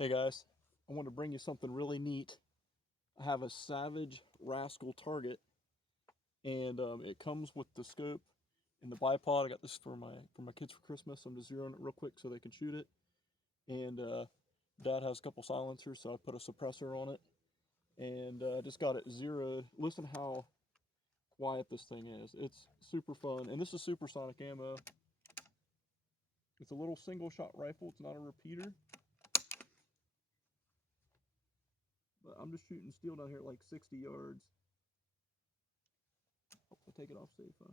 Hey guys, I want to bring you something really neat. I have a Savage Rascal Target, and it comes with the scope and the bipod. I got this for my kids for Christmas. I'm just zeroing it real quick so they can shoot it. And Dad has a couple silencers, so I put a suppressor on it, and just got it zeroed. Listen how quiet this thing is. It's super fun, and this is supersonic ammo. It's a little single shot rifle. It's not a repeater. But I'm just shooting steel down here at like 60 yards. Hope I take it off safe, huh?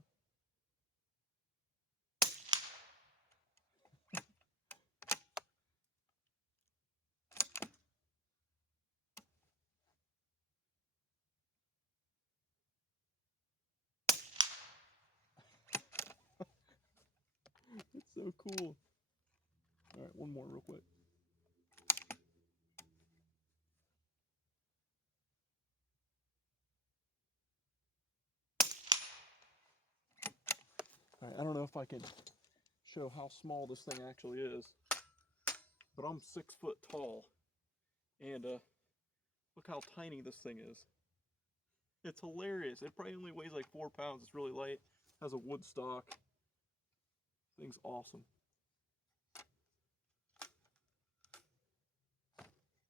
It's so cool. All right, one more real quick. All right, I don't know if I can show how small this thing actually is, but I'm 6 foot tall, and look how tiny this thing is. It's hilarious. It probably only weighs like 4 pounds. It's really light. Has a wood stock. Thing's awesome.